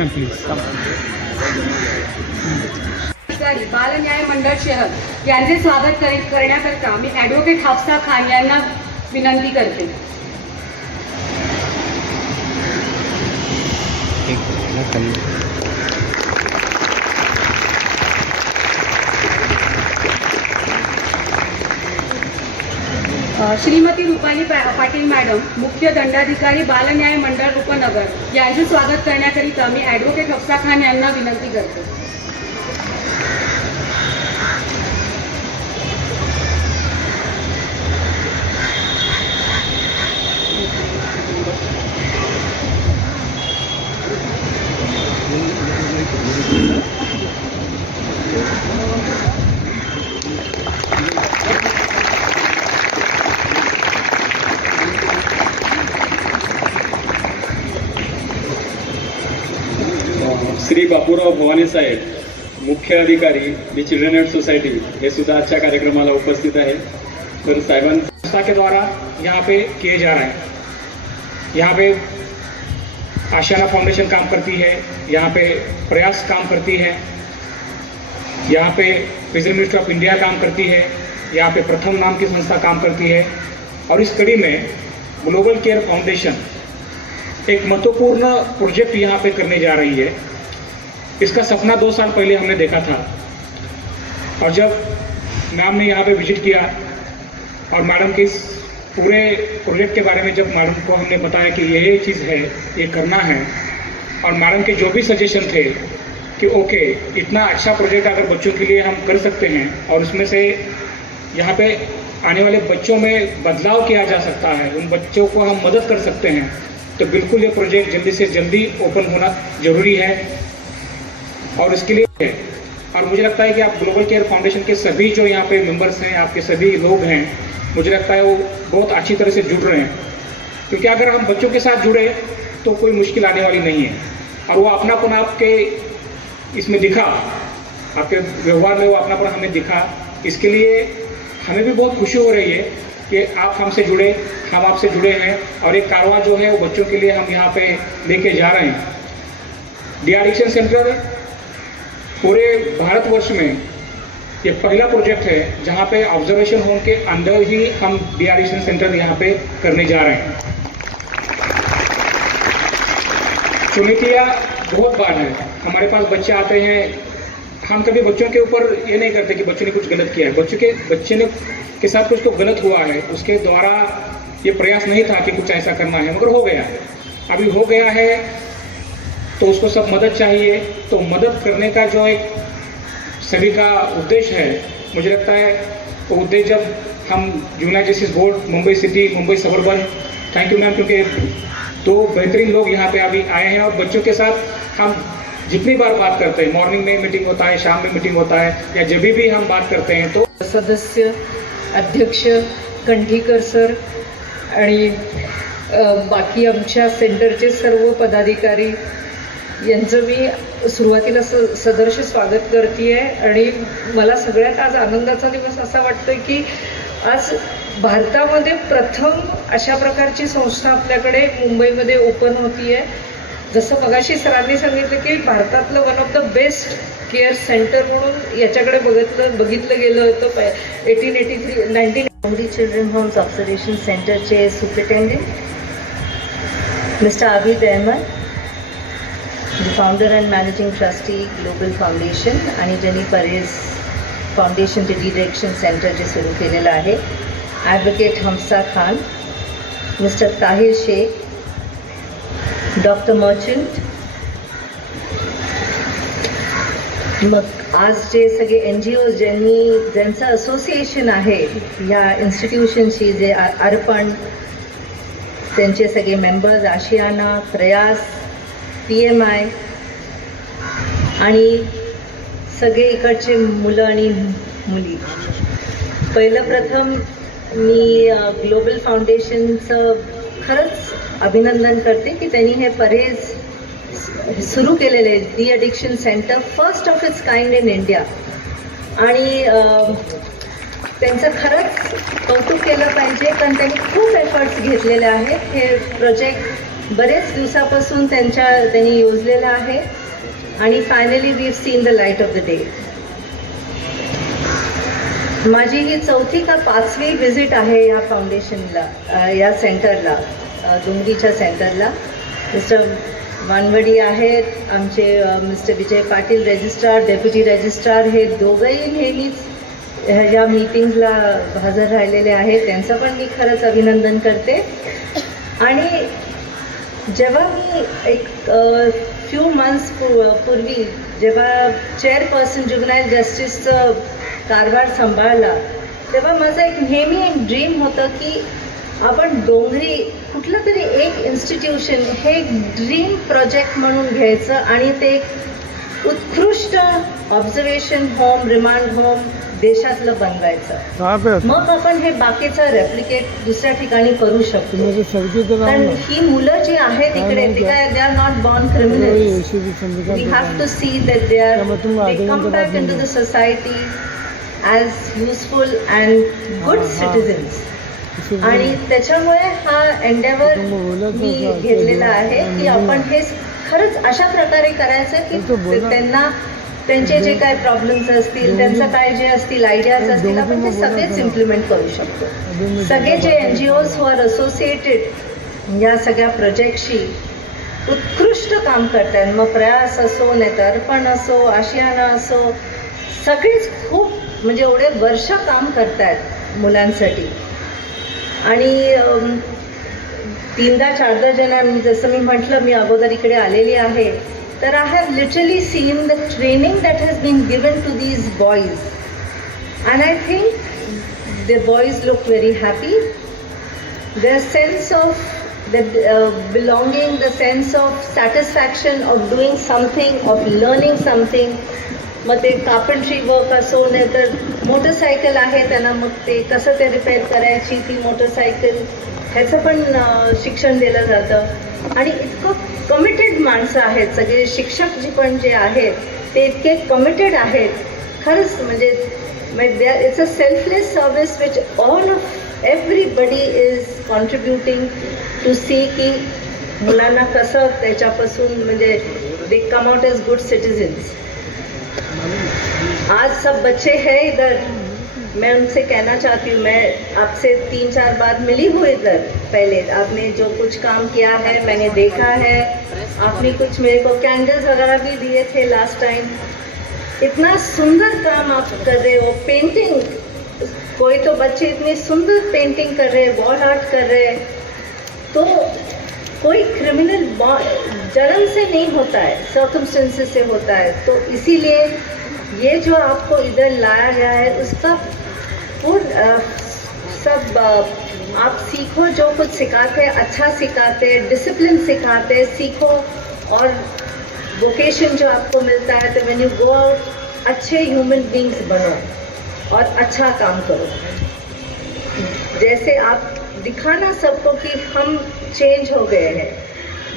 Madam please. बाल न्याय मंडळ शहर यांचे स्वागत करण्याकरता मी ॲडव्होकेट हाफसा खान यांना विनंती करते. श्रीमती रुपाली पाटील मॅडम, मुख्य दंडाधिकारी बाल न्याय मंडळ उपनगर यांचे स्वागत करण्याकरिता मी ॲडव्होकेट हाफसा खान यांना विनंती करते. श्री बापूराव भवानी साहेब, मुख्य अधिकारी दी चिल्ड्रन एड सोसाइटी, हे सुद्धा आजच्या कार्यक्रमाला उपस्थित आहे. तर साहेबांच्या संस्था के द्वारा यहाँ पे किए जा रहे हैं. यहाँ पे आशियाना फाउंडेशन काम करती है, यहाँ पे प्रयास काम करती है, यहाँ पे प्रेसिडेंट मिनिस्टर ऑफ इंडिया काम करती है, यहाँ पे प्रथम नाम की संस्था काम करती है. और इस कड़ी में ग्लोबल केयर फाउंडेशन एक महत्वपूर्ण प्रोजेक्ट यहाँ पे करने जा रही है. इसका सपना 2 साल पहले हमने देखा था, और जब मैम ने यहाँ पे विजिट किया और मैडम के इस पूरे प्रोजेक्ट के बारे में जब मैडम को हमने बताया कि ये चीज़ है, ये करना है, और मैडम के जो भी सजेशन थे कि ओके, इतना अच्छा प्रोजेक्ट अगर बच्चों के लिए हम कर सकते हैं और उसमें से यहाँ पे आने वाले बच्चों में बदलाव किया जा सकता है, उन बच्चों को हम मदद कर सकते हैं, तो बिल्कुल ये प्रोजेक्ट जल्दी से जल्दी ओपन होना जरूरी है. और इसके लिए और मुझे लगता है कि आप ग्लोबल केयर फाउंडेशन के सभी जो यहाँ पे मेंबर्स हैं, आपके सभी लोग हैं, मुझे लगता है वो बहुत अच्छी तरह से जुड़ रहे हैं. क्योंकि अगर हम बच्चों के साथ जुड़े तो कोई मुश्किल आने वाली नहीं है. और वो अपनापन आपके इसमें दिखा, आपके व्यवहार में वो अपनापन हमें दिखा. इसके लिए हमें भी बहुत खुशी हो रही है कि आप हमसे जुड़े, हम आपसे जुड़े हैं, और एक कारवां जो है वो बच्चों के लिए हम यहाँ पे लेके जा रहे हैं. डी एडिक्शन सेंटर पूरे भारतवर्ष में ये पहला प्रोजेक्ट है जहाँ पे ऑब्जर्वेशन होम के अंदर ही हम डी एडिक्शन सेंटर यहाँ पे करने जा रहे हैं. चुनौतियाँ बहुत बार है. हमारे पास बच्चे आते हैं, हम कभी बच्चों के ऊपर ये नहीं करते कि बच्चों ने कुछ गलत किया है. बच्चे ने के साथ कुछ तो गलत हुआ है, उसके द्वारा ये प्रयास नहीं था कि कुछ ऐसा करना है, मगर हो गया. अभी हो गया है तो उसको सब मदद चाहिए. तो मदद करने का जो एक सभी का उद्देश्य है, मुझे लगता है वो उद्देश्य जब हम juvenile justice board Mumbai city, Mumbai suburban, thank you ma'am, क्योंकि 2 बेहतरीन लोग यहाँ पे अभी आए हैं. और बच्चों के साथ हम जितनी बार बात करते हैं, मॉर्निंग में मीटिंग होता है, शाम में मीटिंग होता है, या जब भी हम बात करते हैं तो सदस्य, अध्यक्ष कंठीकर सर आणि बाकी आमच्या सेंटरचे सर्व पदाधिकारी यांचं मी सुरुवातीला सदर्श स्वागत करते आहे. आणि मला सगळ्यात आज आनंदाचा दिवस असा वाटतोय की आज भारतामध्ये प्रथम अशा प्रकारची संस्था आपल्याकडे मुंबईमध्ये ओपन होती आहे. जसं मगाशी सरांनी सांगितलं की भारतातलं one of the best care centre म्हणून याच्याकडे बघितलं गेलं होतं 19 चिल्ड्रन होम्स ऑब्झर्वेशन सेंटरचे superintendent mister Abid Ahmad, the founder and managing trustee global foundation, आणि ज्यांनी परेज फाउंडेशनचे डिरेक्शन सेंटर जे सुरू केलेलं आहे, advocate Hafsa Khan, mister Tahir Shaikh, doctor Merchant. मग आज जे सगळे NGOज ज्यांचं असोसिएशन आहे ह्या इन्स्टिट्यूशनशी, जे अर्पण, त्यांचे सगळे मेंबर्स, आशियाना, प्रयास, PMI आणि सगळे इकडचे मुलं आणि मुली. पहिलं प्रथम मी ग्लोबल फाउंडेशनचं खरंच अभिनंदन करते की त्यांनी हे परहेज सुरू केलेले, D addiction centre, first of its kind in India. आणि त्यांचं खरंच कौतुक केलं पाहिजे, कारण त्यांनी खूप एफर्ट्स घेतलेले आहेत हे प्रोजेक्ट बरेच दिवसापासून त्यांनी योजलेला आहे आणि finally we have seen the light of the day. माझी ही 4थी का 5वी व्हिजिट आहे या फाउंडेशनला, या सेंटरला, डोंगरीच्या सेंटरला. मिस्टर वानवडी आहेत, आमचे mister Vijay Patil registrar, deputy registrar, हे दोघंही नेहमीच या मीटिंग्सला हजर राहिलेले आहेत. त्यांचं पण मी खरंच अभिनंदन करते. आणि जेव्हा मी एक फ्यू मंथ्स पूर्वी जेव्हा चेअरपर्सन जुगनाईल जस्टिसचं कारभार सांभाळला, तेव्हा माझं नेहमी एक ड्रीम होतं की आपण डोंगरी कुठलं तरी एक इन्स्टिट्यूशन हे एक ड्रीम प्रोजेक्ट म्हणून घ्यायचं आणि ते एक उत्कृष्ट ऑब्झर्वेशन होम, रिमांड होम देशातलं बनवायचं. मग आपण हे बाकीचं रेप्लिकेट दुसऱ्या ठिकाणी करू शकतो. कारण ही मुलं जी आहेत इकडे, they are not born criminals. We have to see that they come back into the society as useful and good citizens. आणि त्याच्यामुळे हा एंडेवर मी घेतलेला आहे की आपण हे खरंच अशा प्रकारे करायचं की त्यांना त्यांचे जे काय प्रॉब्लेम्स असतील, त्यांचं काय जे असतील आयडियाज असतील, आपण ते सगळेच इम्प्लिमेंट करू शकतो. सगळे जे NGOs हू आर असोसिएटेड या सगळ्या प्रोजेक्टशी उत्कृष्ट काम करतात. मग प्रयास असो, नाही तर अर्पण असो, आशियाना असो, सगळेच खूप म्हणजे एवढे वर्ष काम करतात मुलांसाठी. आणि 3-4 जण, जसं मी म्हटलं, मी अगोदर इकडे आलेली आहे, तर I have literally seen the training that has been given to these boys. And I think the boys look very happy. Their sense of belonging, the sense of satisfaction of doing something, of learning something. मग ते carpentry work असो, नाही तर motorcycle आहे त्यांना, मग ते कसं ते repair करायची ती मोटरसायकल, ह्याचं पण शिक्षण दिलं जातं. आणि इतकं कमिटेड माणसं आहेत सगळे शिक्षक जे पण जे आहेत ते इतके कमिटेड आहेत. खरंच म्हणजे it's a selfless service which all of everybody is contributing to see की मुलांना कसं त्याच्यापासून म्हणजे they come out as good citizens. आज सब बच्चे हैं इधर, मैं उनसे कहना चाहती हूँ, मैं आपसे 3-4 बार मिली हूँ इधर पहले. आपने जो कुछ काम किया है मैंने देखा है. आपने कुछ मेरे को कैंडल्स वगैरह भी दिए थे लास्ट टाइम. इतना सुंदर काम आप कर रहे हो. पेंटिंग, कोई तो बच्चे इतनी सुंदर पेंटिंग कर रहे हैं, वॉल आर्ट कर रहे हैं. तो कोई क्रिमिनल जन्म से नहीं होता है, सर्कमस्टेंसेस से होता है. तो इसीलिए ये जो आपको इधर लाया गया है उसका सब आप सीखो. जो कुछ सिखाते हैं अच्छा सिखाते हैं, डिसिप्लिन सिखाते हैं, सीखो. और वोकेशन जो आपको मिलता है, तो व्हेन यू गो आउट अच्छे ह्यूमन बींग्स बनो और अच्छा काम करो. जैसे आप दिखाना सबको कि हम चेंज हो गए हैं.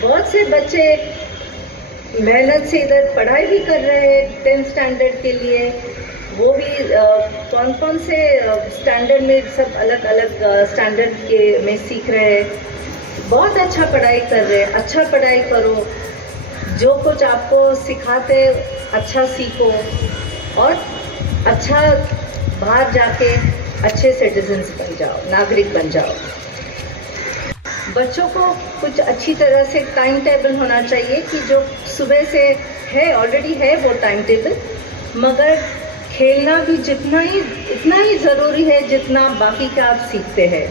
बहुत से बच्चे मेहनत से इधर पढ़ाई भी कर रहे हैं 10th स्टैंडर्ड के लिए. वो भी कौन से स्टैंडर्ड में, सब अलग अलग स्टैंडर्ड के में सीख रहे हैं. बहुत अच्छा पढ़ाई कर रहे हैं. अच्छा पढ़ाई करो, जो कुछ आपको सिखाते अच्छा सीखो और अच्छा बाहर जाके अच्छे सिटीजन्स बन जाओ, नागरिक बन जाओ. बच्चों को कुछ अच्छी तरह से टाइम टेबल होना चाहिए कि जो सुबह से है, ऑलरेडी है वो टाइम टेबल, मगर खेलना भी इतना ही ज़रूरी है जितना बाकी का आप सीखते हैं.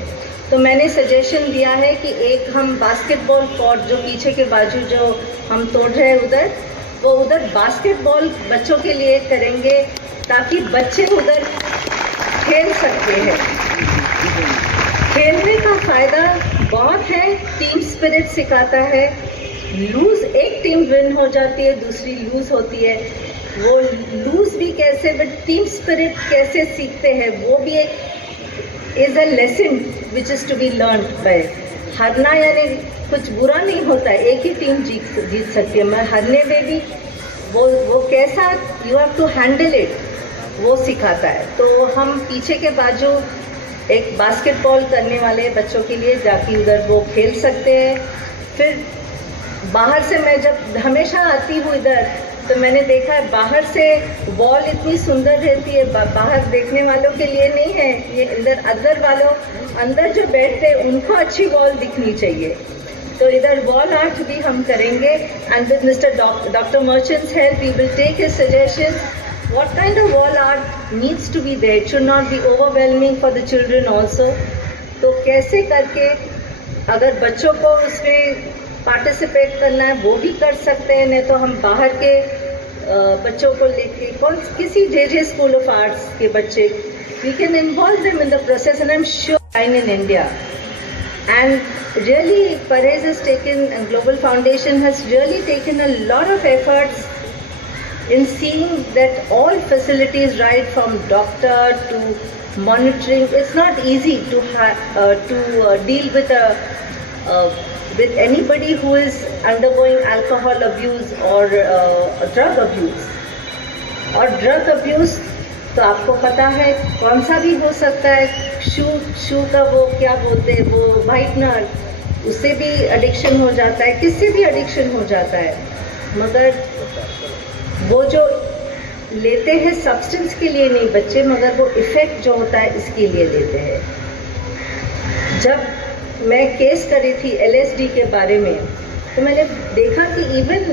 तो मैंने सजेशन दिया है कि एक हम बास्केटबॉल कोर्ट जो पीछे के बाजू जो हम तोड़ रहे हैं उधर, वो उधर बास्केटबॉल बच्चों के लिए करेंगे ताकि बच्चे उधर खेल सकते हैं. खेलने का फ़ायदा बहुत है. टीम स्पिरिट सिखाता है. एक टीम विन हो जाती है, दूसरी लूज होती है. वो लूज भी कैसे, बट टीम स्पिरिट कैसे सीखते हैं, वो भी एक is a lesson which is to be learn by. हारना यानी कुछ बुरा नहीं होता है, एक ही टीम जीत सकती है. मैं हारने में भी वो कैसा you have to handle it, वो सिखाता है. तो हम पीछे के बाजू एक बास्केटबॉल करने वाले बच्चों के लिए जाके उधर वो खेल सकते हैं. फिर बाहर से मैं जब हमेशा आती हूँ इधर, तो मैंने देखा है बाहर से वॉल इतनी सुंदर रहती है, बाहर देखने वालों के लिए नहीं है, ये अंदर जो बैठते हैं उनको अच्छी वॉल दिखनी चाहिए। तो इधर वॉल आर्ट भी हम करेंगे, and with mister doctor merchants help we will take his suggestions what kind of wall art needs to be there. It should not be overwhelming for the children also. तो कैसे करके अगर बच्चों को उसमें पार्टिसिपेट करना है वो भी कर सकते हैं, नहीं तो हम बाहर के बच्चों को लेके किसी जे स्कूल ऑफ आर्ट्स के बच्चे, we can involve them in the process, and I'm sure in India. And really Parez has taken, and Global Foundation has really taken a lot of efforts in seeing that all facilities, right from doctor to monitoring, it's not easy to deal with anybody who is undergoing alcohol abuse or drug abuse. और drug abuse तो आपको पता है कौन सा भी हो सकता है, शू का वो क्या बोलते हैं, वो वाइटनर, उससे भी एडिक्शन हो जाता है, किससे भी एडिक्शन हो जाता है। मगर वो जो लेते हैं सब्सटेंस के लिए नहीं बच्चे, मगर वो इफ़ेक्ट जो होता है इसके लिए लेते हैं। जब मैं केस करी थी LSD के बारे में, तो मैंने देखा कि इवन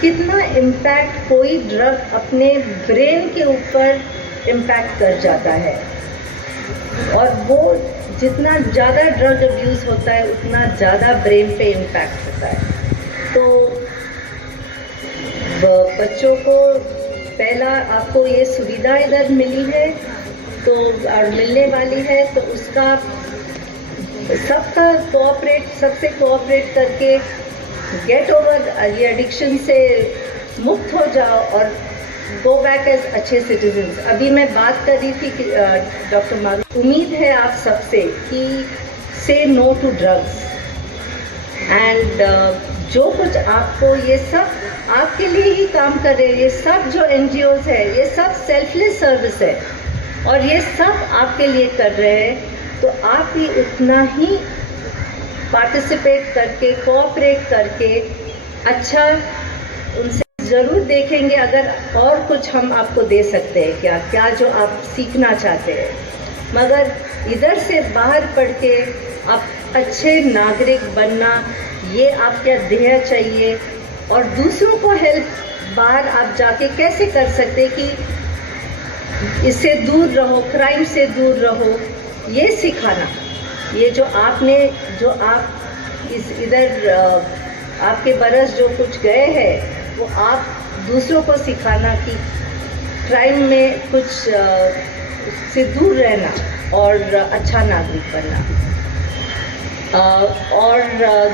कितना इम्पैक्ट कोई ड्रग अपने ब्रेन के ऊपर इम्पैक्ट कर जाता है, और वो जितना ज़्यादा ड्रग अब्यूज़ होता है उतना ज़्यादा ब्रेन पे इम्पैक्ट होता है। तो बच्चों को पहला आपको ये सुविधा इधर मिली है तो और मिलने वाली है, तो उसका सबसे कोऑपरेट करके गेट ओवर ये एडिक्शन से मुक्त हो जाओ और गो बैक एज अच्छे सिटीजन्स। अभी मैं बात कर रही थी कि डॉक्टर मारू, उम्मीद है आप सबसे कि से नो टू ड्रग्स, एंड जो कुछ आपको, ये सब आपके लिए ही काम कर रहे हैं, ये सब जो NGOs है ये सब सेल्फलेस सर्विस है और ये सब आपके लिए कर रहे हैं। तो आप भी उतना ही पार्टिसिपेट करके, कोऑपरेट करके अच्छा उनसे ज़रूर देखेंगे अगर और कुछ हम आपको दे सकते हैं क्या जो आप सीखना चाहते हैं। मगर इधर से बाहर पढ़ के आप अच्छे नागरिक बनना, ये आपका ध्येय चाहिए। और दूसरों को हेल्प बाहर आप जाके कैसे कर सकते कि इससे दूर रहो, क्राइम से दूर रहो, ये सिखाना, ये जो आप इधर आपके बरस जो कुछ गए हैं वो आप दूसरों को सिखाना कि क्राइम में कुछ से दूर रहना और अच्छा नागरिक बनना। और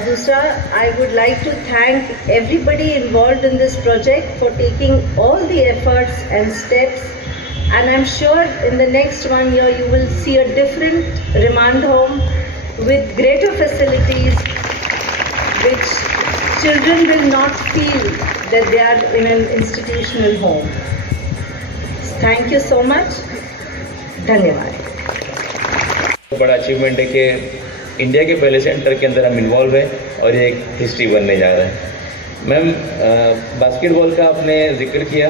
दूसरा, I would like to thank everybody involved in this project for taking all the efforts and steps, and I'm sure in the next 1 year you will see a different remand home with greater facilities, which children will not feel that they are in an institutional home. Thank you so much. धन्यवाद। बड़ा achievement है कि India के पहले centre के अंदर हम involve हैं और ये एक हिस्ट्री बनने जा रहा है। मैम, बास्केटबॉल का आपने जिक्र किया,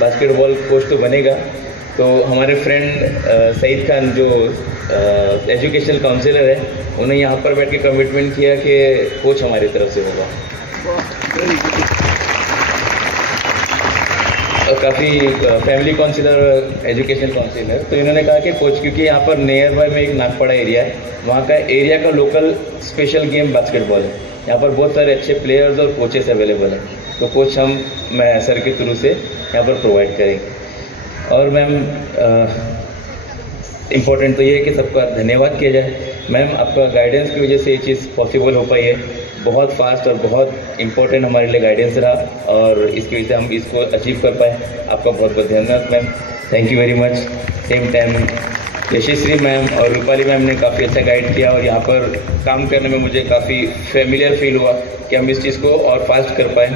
बास्केटबॉल कोच तो बनेगा, तो हमारे फ्रेंड सईद खान जो एजुकेशनल काउंसिलर है, उन्हें यहाँ पर बैठ के कमिटमेंट किया कि कोच हमारी तरफ से होगा। काफ़ी फैमिली काउंसिलर, एजुकेशनल काउंसिलर, तो इन्होंने कहा कि कोच, क्योंकि यहाँ पर नियर बाय में एक नागपाड़ा एरिया है, वहाँ का एरिया का लोकल स्पेशल गेम बास्केटबॉल है, यहाँ पर बहुत सारे अच्छे प्लेयर्स और कोचेस अवेलेबल हैं, तो कोच मैं सर के थ्रू से यहाँ पर प्रोवाइड करेंगे। और मैम, इम्पोर्टेंट तो ये है कि सबका धन्यवाद किया जाए। मैम, आपका गाइडेंस की वजह से ये चीज़ पॉसिबल हो पाई है, बहुत फास्ट और बहुत इम्पोर्टेंट हमारे लिए गाइडेंस रहा, और इसकी वजह से हम इसको अचीव कर पाए। आपका बहुत बहुत धन्यवाद ma'am, thank you very much. Same time Yashasvi ma'am और रूपाली मैम ने काफ़ी अच्छा गाइड किया, और यहाँ पर काम करने में मुझे काफ़ी फेमिलियर फील हुआ कि हम इस चीज़ को और फास्ट कर पाएँ।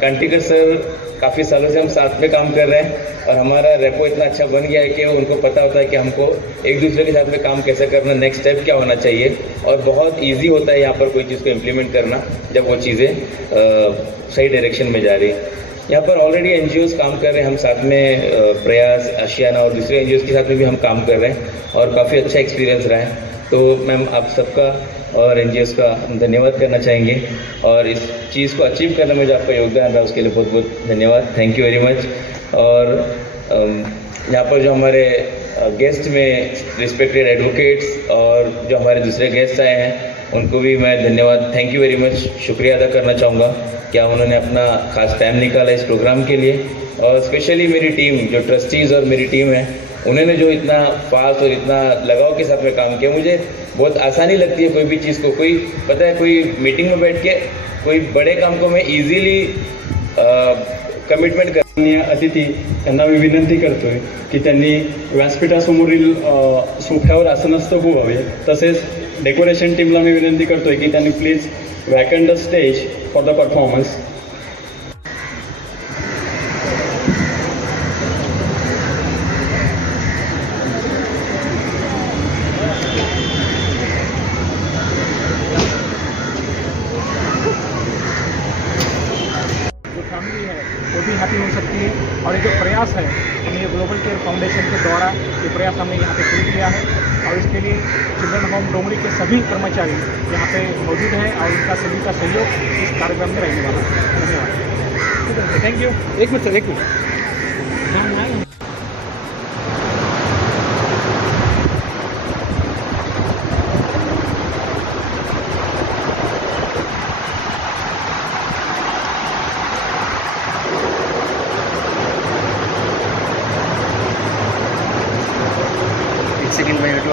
कंटीकर सर काफ़ी सालों से हम साथ में काम कर रहे हैं और हमारा रेपो इतना अच्छा बन गया है कि उनको पता होता है कि हमको एक दूसरे के साथ में काम कैसे करना, नेक्स्ट स्टेप क्या होना चाहिए, और बहुत ईजी होता है यहाँ पर कोई चीज़ को इम्प्लीमेंट करना जब वो चीज़ें सही डायरेक्शन में जा रही है। यहाँ पर ऑलरेडी NGOs काम कर रहे हैं, हम साथ में प्रयास, आशियाना और दूसरे NGOs के साथ में भी हम काम कर रहे हैं और काफ़ी अच्छा एक्सपीरियंस रहा है। तो मैम आप सबका और NGOs का हम धन्यवाद करना चाहेंगे और इस चीज़ को अचीव करने में जो आपका योगदान रहा उसके लिए बहुत बहुत धन्यवाद, थैंक यू वेरी मच। और यहाँ पर जो हमारे गेस्ट में रिस्पेक्टेड एडवोकेट्स और जो हमारे दूसरे गेस्ट आए हैं उनको भी मैं धन्यवाद, थैंक यू वेरी मच, शुक्रिया अदा करना चाहूँगा क्या उन्होंने अपना खास टाइम निकाला इस प्रोग्राम के लिए। और स्पेशली मेरी टीम, जो ट्रस्टीज़ और मेरी टीम है, उन्होंने जो इतना फास्ट और इतना लगाव के साथ में काम किया। मुझे बहुत आसानी लगती है कोई भी चीज़ को, कोई पता है कोई मीटिंग में बैठ के कोई बड़े काम को मैं इजीली कमिटमेंट माननीय अतिथी यांना मी विनंती करतोय की त्यांनी व्यासपीठासमोरील सोफ्यावर आसनस्थ व्हावे। तसेच डेकोरेशन टीमला मी विनंती करतोय की त्यांनी please vacant the stage for the performance. Family है वो भी हैप्पी हो सकती है। और ये जो प्रयास है, हमने ये ग्लोबल केयर फाउंडेशन के द्वारा ये प्रयास हमने यहाँ पे शुरू किया है और इसके लिए चिल्ड्रन होम डोमरी के सभी कर्मचारी यहाँ पे मौजूद हैं और उनका सभी का सहयोग इस कार्यक्रम में रहने वाला है। धन्यवाद, थैंक यू। एक मिनट सर, एक मिनट। सेकंड भाई, हटो।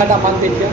फटाफट देखिए।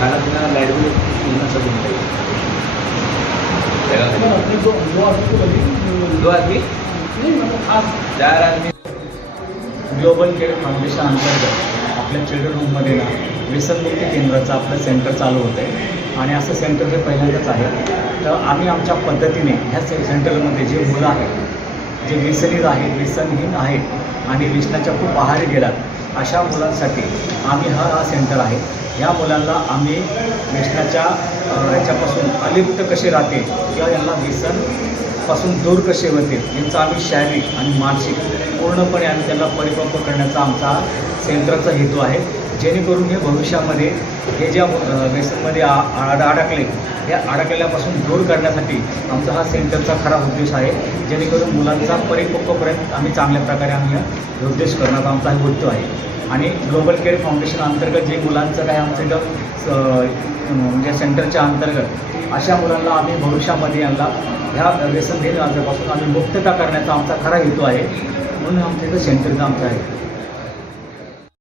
खाना पीना लाइट भी सब दो आदमी 4 आदमी। ग्लोबल केअर फाउंडेशन अंतर्गत आपल्या चिल्ड्रन होममध्ये ना व्यसनमुक्ती केंद्राचं आपलं सेंटर चालू होतं आहे आणि असं सेंटर हे पहिल्यांदाच आहे। तर आम्ही आमच्या पद्धतीने ह्या सेंटरमध्ये जे मुलं आहेत, जे व्यसनीत आहेत, व्यसनहीन आहेत आणि व्यसनाच्या खूप आहारी गेलात अशा मुलांसाठी आम्ही हा सेंटर आहे। या मुलांना आम्ही व्यसनाच्या ह्याच्यापासून अलिप्त कसे राहतील किंवा यांना व्यसनपासून दूर कसे होतील यांचा आम्ही शारीरिक आणि मानसिक पूर्णपणे आम्ही त्यांना परिपक्व करण्याचा आमचा सेंटरचा हेतू आहे, जेणेकरून हे भविष्यामध्ये हे ज्या व्यसनमध्ये अडकले या अडकलेल्यापासून दूर करण्यासाठी आमचा हा सेंटरचा खरा उद्देश आहे, जेणेकरून मुलांचा परिपक्वपर्यंत आम्ही चांगल्या प्रकारे आम्ही हा उद्देश करण्याचा आमचा हेतू आहे। आणि ग्लोबल केअर फाउंडेशन अंतर्गत जे मुलांचं काय आमचं इथं म्हणजे सेंटरच्या अंतर्गत अशा मुलांना आम्ही भविष्यामध्ये यांना ह्या व्यसनहीन आजारापासून आम्ही मुक्तता करण्याचा आमचा खरा हेतू आहे. म्हणून आमच्या इथं सेंटरचं आमचं आहे.